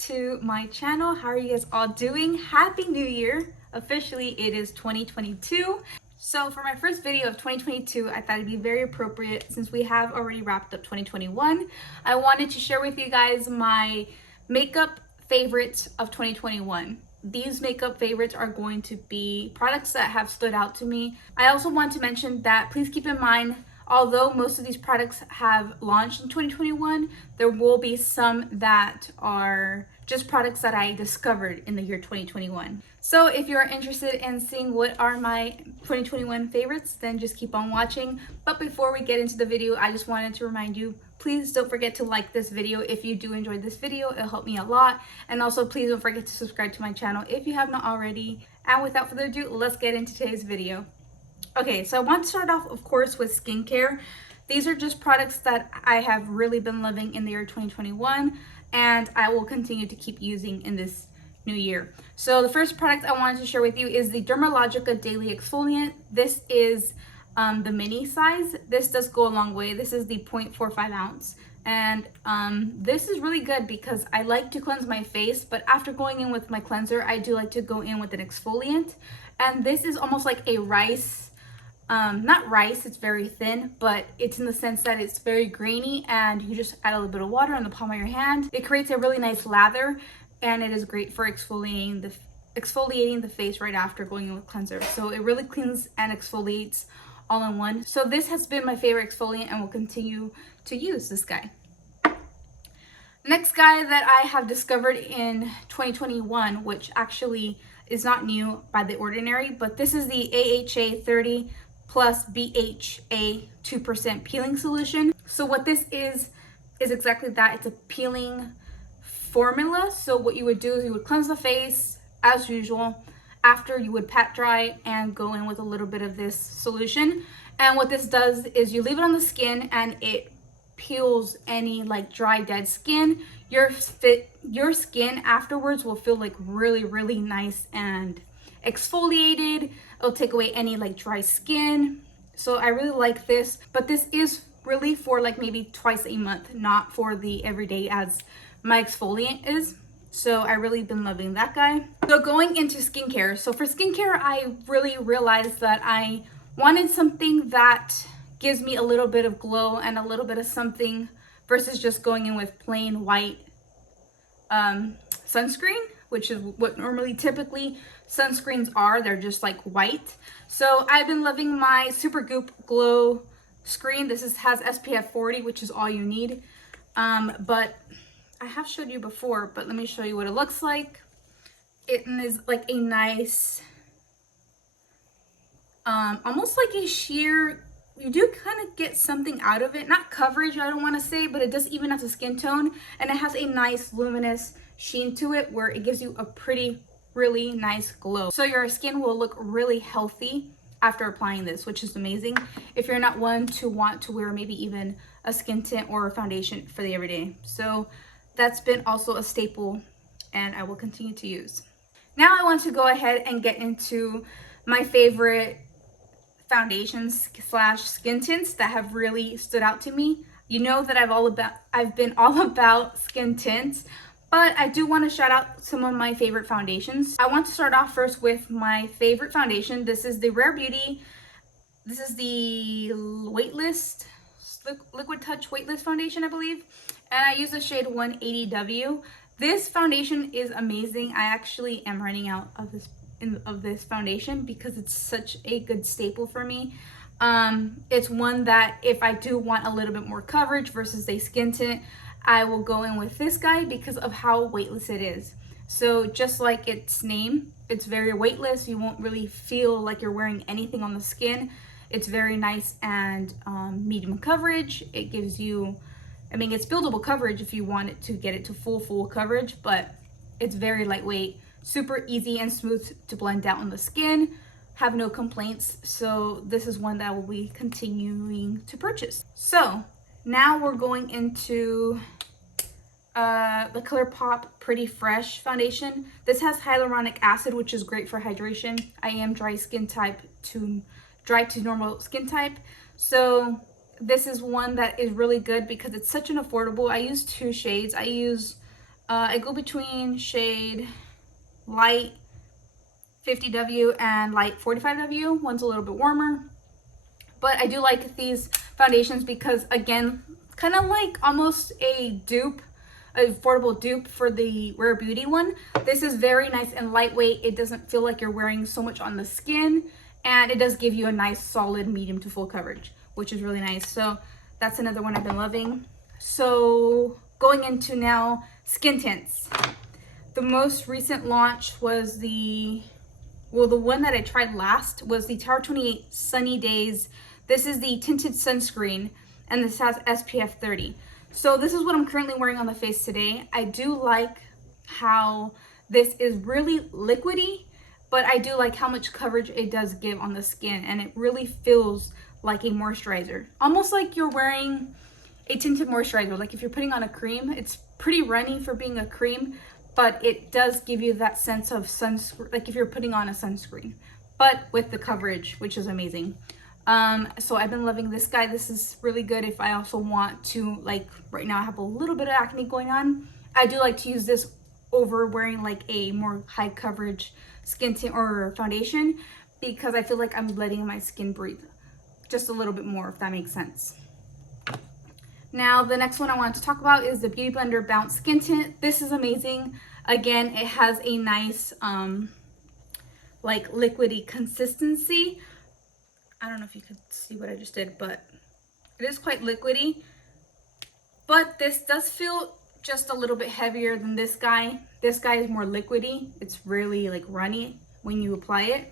to my channel. How are you guys all doing? Happy New Year. Officially, it is 2022. So for my first video of 2022, I thought it'd be very appropriate since we have already wrapped up 2021. I wanted to share with you guys my makeup favorites of 2021. These makeup favorites are going to be products that have stood out to me. I also want to mention that please keep in mind, although most of these products have launched in 2021, there will be some that are just products that I discovered in the year 2021. So if you're interested in seeing what are my 2021 favorites, then just keep on watching. But before we get into the video, I just wanted to remind you, please don't forget to like this video if you do enjoy this video. It'll help me a lot. And also please don't forget to subscribe to my channel if you have not already. And without further ado, let's get into today's video. Okay, so I want to start off, of course, with skincare. These are just products that I have really been loving in the year 2021, and I will continue to keep using in this new year. So the first product I wanted to share with you is the Dermalogica Daily Exfoliant. This is the mini size. This does go a long way. This is the 0.45 ounce. And this is really good because I like to cleanse my face, but after going in with my cleanser, I do like to go in with an exfoliant. And this is almost like a rice, not rice, it's very thin, but it's in the sense that it's very grainy, and you just add a little bit of water on the palm of your hand. It creates a really nice lather, and it is great for exfoliating the face right after going in with cleanser. So it really cleans and exfoliates all in one. So this has been my favorite exfoliant, and will continue to use this guy. Next guy that I have discovered in 2021, which actually is not new by the ordinary, but this is the AHA 30 plus BHA 2% peeling solution. So what this is exactly that. It's a peeling formula. So what you would do is you would cleanse the face as usual. After, you would pat dry and go in with a little bit of this solution. And what this does is you leave it on the skin, and it peels any like dry, dead skin. Your skin afterwards will feel like really nice and exfoliated. It'll take away any like dry skin. So I really like this, but this is really for like maybe twice a month, not for the everyday as my exfoliant is. So I really been loving that guy. So going into skincare. So for skincare, I really realized that I wanted something that gives me a little bit of glow and a little bit of something versus just going in with plain white sunscreen, which is what normally typically sunscreens are. They're just like white. So I've been loving my Super Goop Glow Screen. This has SPF 40, which is all you need. But I have showed you before, but let me show you what it looks like. It is like a nice, almost like a sheer, you do kind of get something out of it. Not coverage, I don't want to say, but it does even out the skin tone. And it has a nice luminous sheen to it where it gives you a really nice glow. So your skin will look really healthy after applying this, which is amazing if you're not one to want to wear maybe even a skin tint or a foundation for the everyday. So that's been also a staple, and I will continue to use. Now I want to go ahead and get into my favorite foundations slash skin tints that have really stood out to me. You know that I've been all about skin tints, but I do want to shout out some of my favorite foundations. I want to start off first with my favorite foundation. This is the Rare Beauty. This is the weightless, Liquid Touch Weightless Foundation, I believe. And I use the shade 180W. This foundation is amazing. I actually am running out of this foundation because it's such a good staple for me. It's one that if I do want a little bit more coverage versus a skin tint, I will go in with this guy because of how weightless it is. So just like its name, it's very weightless. You won't really feel like you're wearing anything on the skin. It's very nice and medium coverage. It gives you, I mean, it's buildable coverage if you want it to get it to full coverage, but it's very lightweight, super easy and smooth to blend out on the skin. Have no complaints. So this is one that I will be continuing to purchase. So now we're going into the Colourpop Pretty Fresh foundation. This has hyaluronic acid, which is great for hydration. I am dry to normal skin type, so this is one that is really good because it's such an affordable. I use two shades. I use I go between shade light 50W and light 45W. One's a little bit warmer. But I do like these foundations because, again, kind of like almost a dupe, an affordable dupe for the Rare Beauty one. This is very nice and lightweight. It doesn't feel like you're wearing so much on the skin. And it does give you a nice solid medium to full coverage, which is really nice. So that's another one I've been loving. So going into now skin tints. The most recent launch was the one that I tried last was the Tower 28 Sunny Days. This is the tinted sunscreen, and this has SPF 30. So this is what I'm currently wearing on the face today. I do like how this is really liquidy, but I do like how much coverage it does give on the skin, and it really feels like a moisturizer. Almost like you're wearing a tinted moisturizer. Like if you're putting on a cream, it's pretty runny for being a cream, but it does give you that sense of sunscreen, like if you're putting on a sunscreen, but with the coverage, which is amazing. So I've been loving this guy. This is really good if I also want to, like right now I have a little bit of acne going on. I do like to use this over wearing like a more high coverage skin tint or foundation, because I feel like I'm letting my skin breathe just a little bit more, if that makes sense. Now the next one I wanted to talk about is the Beauty Blender Bounce Skin Tint. This is amazing. Again, it has a nice like liquidy consistency. I don't know if you could see what I just did, but it is quite liquidy. But this does feel just a little bit heavier than this guy. This guy is more liquidy. It's really like runny when you apply it.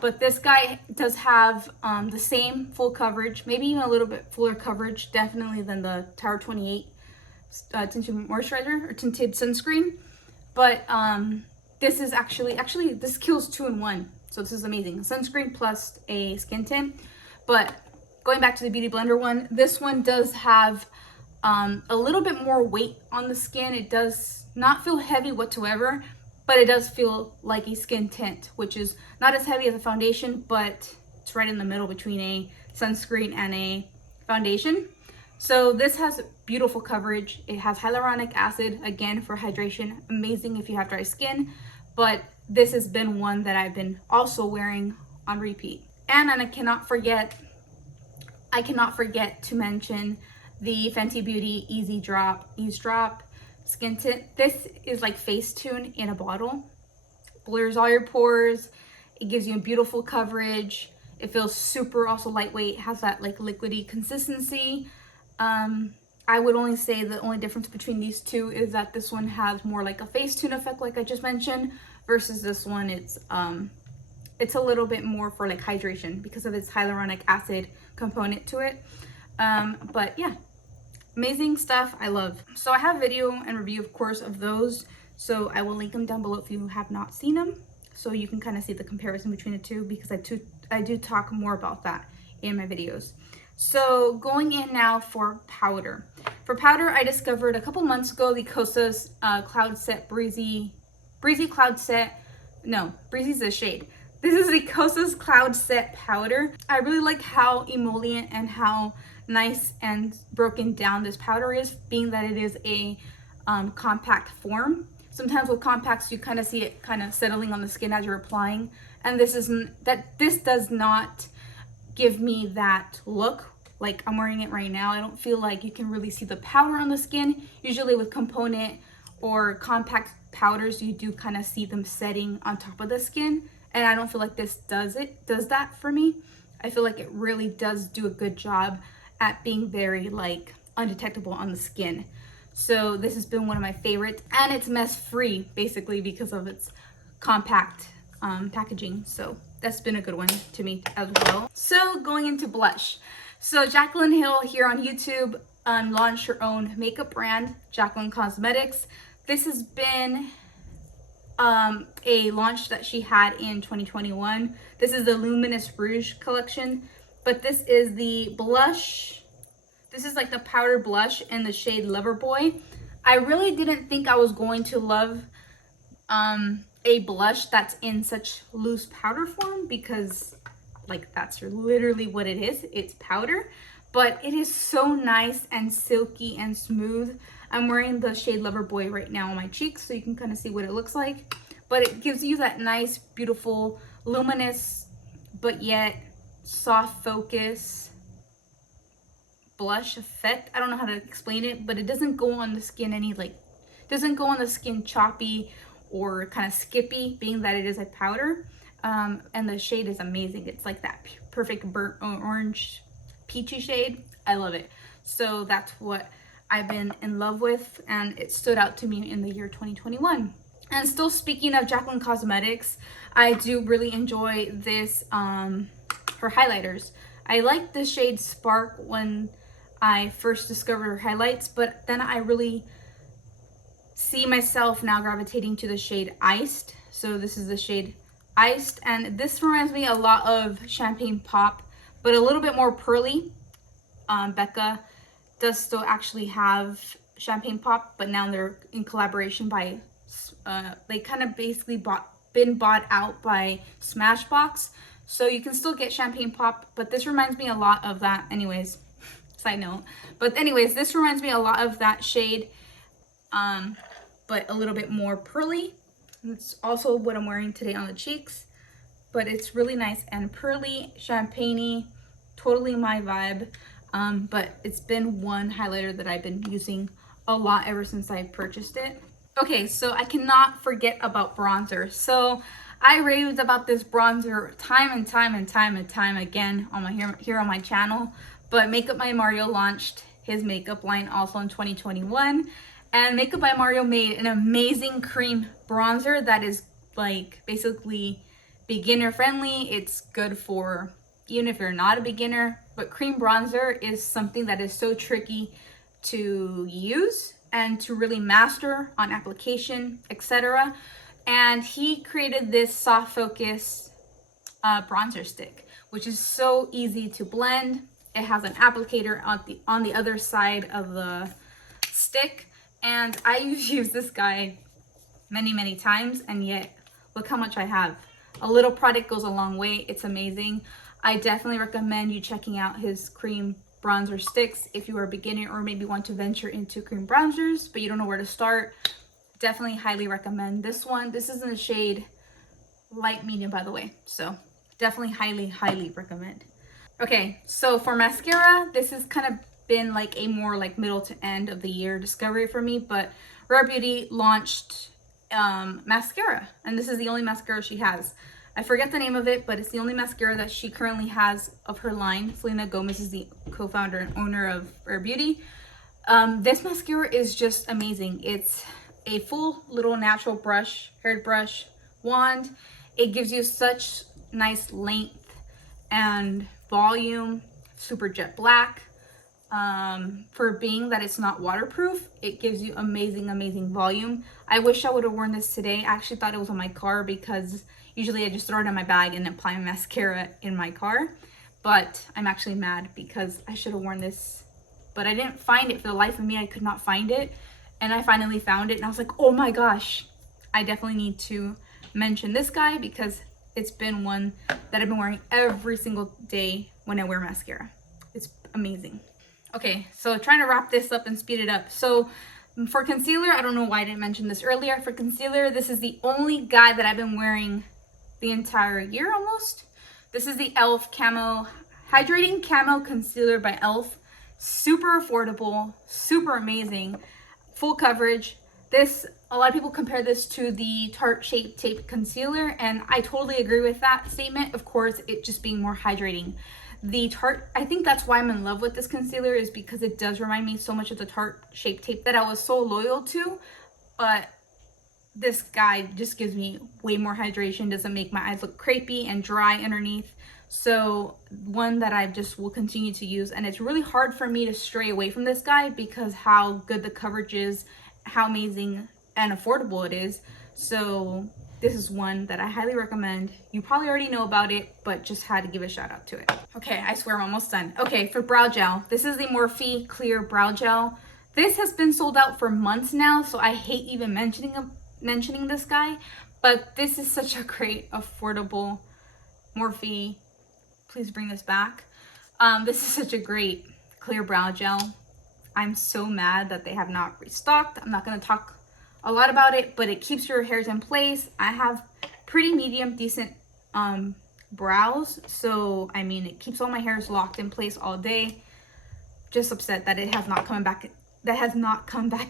But this guy does have the same full coverage, maybe even a little bit fuller coverage, definitely than the Tower 28 tinted moisturizer or tinted sunscreen. But this is actually this kills 2 in 1. So this is amazing. Sunscreen plus a skin tint. But going back to the Beauty Blender one, this one does have a little bit more weight on the skin. It does not feel heavy whatsoever, but it does feel like a skin tint, which is not as heavy as a foundation, but it's right in the middle between a sunscreen and a foundation. So this has beautiful coverage. It has hyaluronic acid, again, for hydration. Amazing if you have dry skin, but this has been one that I've been also wearing on repeat. And I cannot forget to mention the Fenty Beauty eaze drop skin tint. This is like Facetune in a bottle. Blurs all your pores. It gives you a beautiful coverage. It feels super also lightweight. Has that like liquidy consistency. I would only say the only difference between these two is that this one has more like a Facetune effect, like I just mentioned, versus this one it's a little bit more for like hydration because of its hyaluronic acid component to it. But yeah, amazing stuff. I love. So I have video and review, of course, of those, so I will link them down below if you have not seen them, so you can kind of see the comparison between the two, because I do talk more about that in my videos. So going in now for powder. For powder, I discovered a couple months ago the Kosas Cloud Set Breezy Cloud Set. No, Breezy's a shade. This is the Kosas Cloud Set powder. I really like how emollient and how nice and broken down this powder is, being that it is a compact form. Sometimes with compacts you kind of see it kind of settling on the skin as you're applying, and this does not give me that look like I'm wearing it right now. I don't feel like you can really see the powder on the skin. Usually with component or compact powders, you do kind of see them setting on top of the skin, and I don't feel like this does that for me. I feel like it really does do a good job at being very like undetectable on the skin. So this has been one of my favorites, and it's mess free basically because of its compact packaging. So that's been a good one to me as well. So going into blush. So Jaclyn Hill here on YouTube launched her own makeup brand, Jaclyn Cosmetics. This has been a launch that she had in 2021. This is the Luminous Rouge collection, but this is the blush. This is like the powder blush in the shade Loverboy. I really didn't think I was going to love a blush that's in such loose powder form, because like that's literally what it is. It's powder. but it is so nice and silky and smooth. I'm wearing the shade Lover Boy right now on my cheeks, so you can kind of see what it looks like. But it gives you that nice, beautiful, luminous, but yet soft focus blush effect. I don't know how to explain it, but it doesn't go on the skin doesn't go on the skin choppy or kind of skippy, being that it is a powder. And the shade is amazing. It's like that perfect burnt orange peachy shade. I love it. So that's what I've been in love with, and it stood out to me in the year 2021. And still speaking of Jaclyn Cosmetics, I do really enjoy this, her highlighters. I like the shade Spark when I first discovered her highlights, but then I really see myself now gravitating to the shade Iced. So this is the shade Iced, and this reminds me a lot of Champagne Pop, but a little bit more pearly. Becca does still actually have Champagne Pop, but now they're in collaboration by they kind of basically been bought out by Smashbox, so you can still get Champagne Pop, but this reminds me a lot of that. Anyways, side note, but anyways, this reminds me a lot of that shade, but a little bit more pearly. It's also what I'm wearing today on the cheeks, but it's really nice and pearly, champagne-y, totally my vibe. But it's been one highlighter that I've been using a lot ever since I purchased it. Okay, so I cannot forget about bronzer. So I raved about this bronzer time and time again on my here on my channel. But Makeup by Mario launched his makeup line also in 2021. And Makeup by Mario made an amazing cream bronzer that is like basically beginner friendly. It's good for even if you're not a beginner, but cream bronzer is something that is so tricky to use and to really master on application, etc. And he created this soft focus bronzer stick, which is so easy to blend. It has an applicator on the other side of the stick, and I use this guy many times, and yet look how much I have. A little product goes a long way. It's amazing. I definitely recommend you checking out his cream bronzer sticks if you are a beginner or maybe want to venture into cream bronzers but you don't know where to start. Definitely highly recommend this one. This is in the shade light medium, by the way, so definitely highly recommend. Okay, so for mascara, this has kind of been like a more like middle to end of the year discovery for me, but Rare Beauty launched mascara, and this is the only mascara she has. I forget the name of it, but it's the only mascara that she currently has of her line. Selena Gomez is the co-founder and owner of Rare Beauty. This mascara is just amazing. It's a full little natural brush, haired brush wand. It gives you such nice length and volume, super jet black. For being that it's not waterproof, it gives you amazing volume. I wish I would have worn this today. I actually thought it was on my car because usually I just throw it in my bag and apply mascara in my car, but I'm actually mad because I should have worn this, but I didn't find it. For the life of me, I could not find it, and I finally found it, and I was like, oh my gosh, I definitely need to mention this guy because it's been one that I've been wearing every single day when I wear mascara. It's amazing. Okay, so trying to wrap this up and speed it up. So for concealer, I don't know why I didn't mention this earlier. For concealer, this is the only guy that I've been wearing the entire year almost. This is the e.l.f. Camo Hydrating Camo Concealer by e.l.f. Super affordable, super amazing, full coverage. This, a lot of people compare this to the Tarte Shape Tape Concealer, and I totally agree with that statement. Of course, it just being more hydrating. The Tarte, I think that's why I'm in love with this concealer, is because it does remind me so much of the Tarte Shape Tape that I was so loyal to, but this guy just gives me way more hydration, doesn't make my eyes look crepey and dry underneath. So one that I just will continue to use, and it's really hard for me to stray away from this guy because how good the coverage is, how amazing and affordable it is. So this is one that I highly recommend. You probably already know about it, but just had to give a shout out to it. Okay, I swear I'm almost done. Okay, for brow gel, this is the Morphe Clear Brow Gel. This has been sold out for months now, so I hate even mentioning this guy, but this is such a great affordable Morphe. Please bring this back. This is such a great clear brow gel. I'm so mad that they have not restocked. I'm not going to talk a lot about it, but it keeps your hairs in place. I have pretty medium decent brows, so I mean, it keeps all my hairs locked in place all day. Just upset that it has not come back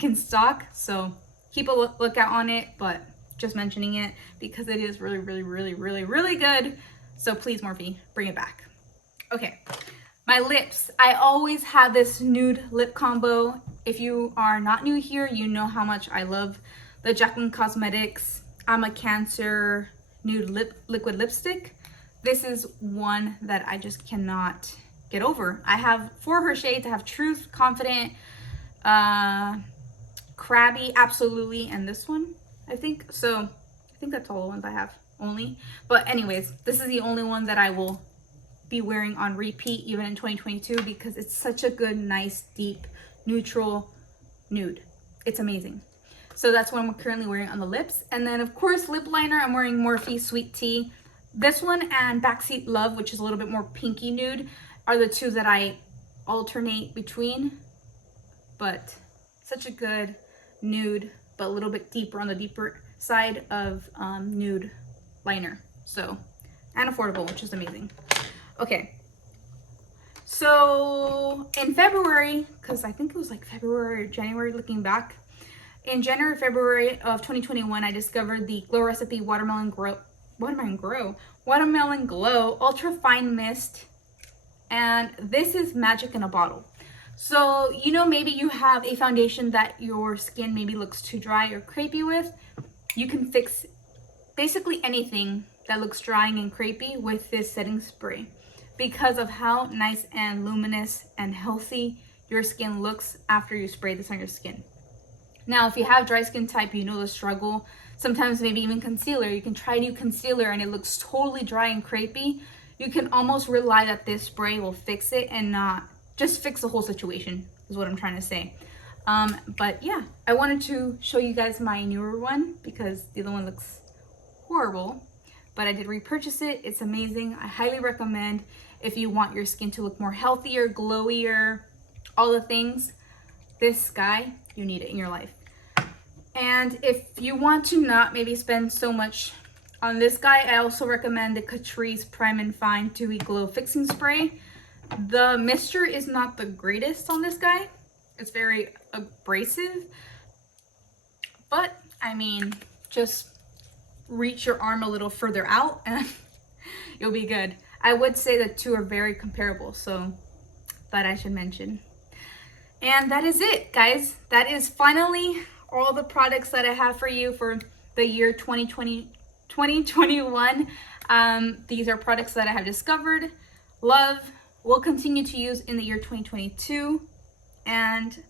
in stock, so keep a lookout on it, but just mentioning it because it is really, really, really, really, really good. So please, Morphe, bring it back. Okay, my lips. I always have this nude lip combo. If you are not new here, you know how much I love the Jaclyn Cosmetics I'm a Cancer nude liquid lipstick. This is one that I just cannot get over. I have 4 her shades. I have Truth, Confident, Crabby, Absolutely, and this one, I think. So I think that's all the ones I have only. But anyways, this is the only one that I will be wearing on repeat even in 2022 because it's such a good, nice, deep, neutral nude. It's amazing. So that's what I'm currently wearing on the lips. And then of course, lip liner, I'm wearing Morphe Sweet Tea. This one and Backseat Love, which is a little bit more pinky nude, are the two that I alternate between. But such a good nude, but a little bit deeper on the deeper side of nude liner. So, and affordable, which is amazing. Okay, so in February, because I think it was like February or January looking back, in January, February of 2021, I discovered the Glow Recipe Watermelon Glow Ultra Fine Mist, and this is magic in a bottle. So, you know, maybe you have a foundation that your skin maybe looks too dry or crepey with. You can fix basically anything that looks drying and crepey with this setting spray because of how nice and luminous and healthy your skin looks after you spray this on your skin. Now, if you have dry skin type, you know the struggle. Sometimes maybe even concealer. You can try new concealer and it looks totally dry and crepey. You can almost rely that this spray will fix it and not just fix the whole situation, is what I'm trying to say. But yeah, I wanted to show you guys my newer one because the other one looks horrible. But I did repurchase it. It's amazing. I highly recommend if you want your skin to look more healthier, glowier, all the things. This guy, you need it in your life. And if you want to not maybe spend so much on this guy, I also recommend the Catrice Prime and Fine Dewy Glow Fixing Spray. The mixture is not the greatest on this guy. It's very abrasive. But, I mean, just reach your arm a little further out and you'll be good. I would say the two are very comparable, so thought I should mention. And that is it, guys. That is finally all the products that I have for you for the year 2021. These are products that I have discovered, love, will continue to use in the year 2022. And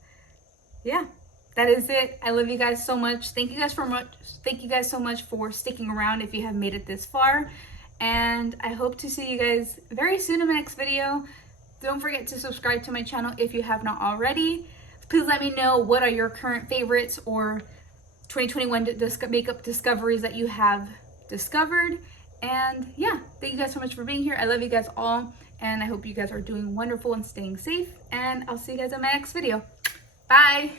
yeah, that is it. I love you guys so much. Thank you guys so much for sticking around if you have made it this far. And I hope to see you guys very soon in my next video. Don't forget to subscribe to my channel if you have not already. Please let me know what are your current favorites or 2021 makeup discoveries that you have discovered. And yeah, thank you guys so much for being here. I love you guys all, and I hope you guys are doing wonderful and staying safe. And I'll see you guys in my next video. Bye.